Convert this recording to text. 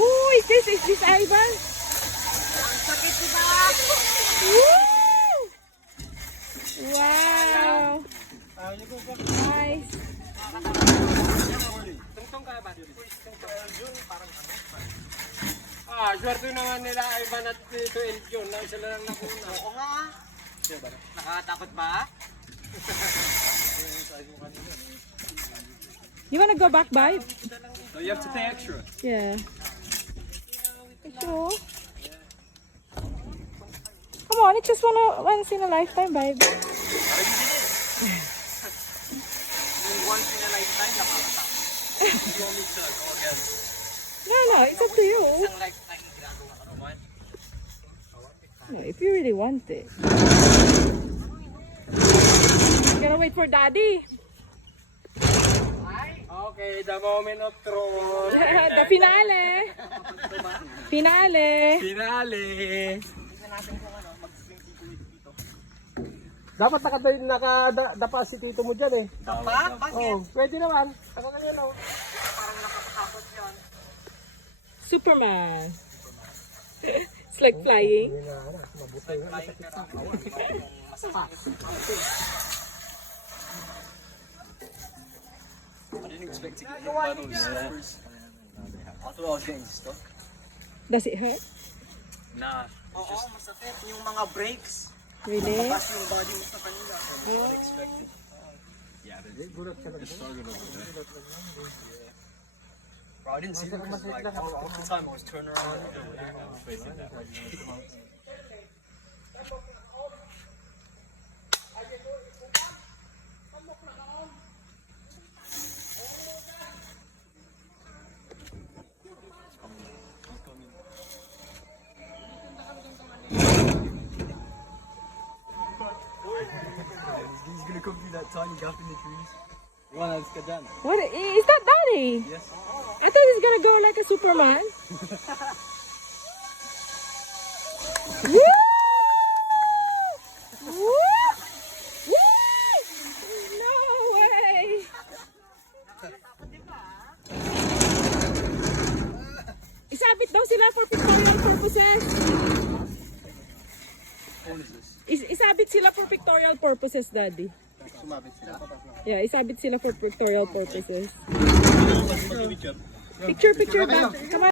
Who is this? Is this Ivan? Sakit diba? Woo! Wow! Nice! Tungtong kaya ba? Swerte naman nila Ivan at Tito Eljon na sila lang nakuna. Oo nga. Nakatakot ba? You wanna go back, babe? So you have to pay extra. Yeah. Sure. Come on, it's just once in a lifetime, babe. Once in a lifetime, nakakatakot. You want me to go again? No, it's up to you. Isang lifetime ginagawa ka naman. No, if you really want it. You gotta wait for daddy. Okay, the moment of truth. The finale. Finale. Finale. Tingnan natin kung ano, mag-swing si Kuya dito. Dapat nakadapa si Tito mo dyan eh. Dapa? Bakit? Oh, pwede naman. Taka na yan oh. Parang nakakatakot yun. Superman. It's like flying. Flying ka lang. I didn't expect to get hit by those surfers. I thought I was getting stuck. Does it hurt? Nah. Oo, masakit. Yung mga brakes. Really? Tapos yung body mo sa kanila. Unexpected. Yeah, it started over there. Bro, I didn't see them because like half the time I was turning around. I was facing that way. He's gonna come through that tiny gap in the trees. Well, that's good then. What? Is that daddy? Yes. I thought he's gonna go like a Superman. Woo! Woo! Woo! No way! Isabit daw sila for pictorial purposes. What is this? Isabit sila for pictorial purposes, daddy. Sumabit sila. Yeah, isabit sila for pictorial purposes. Picture. Picture, back. Come on.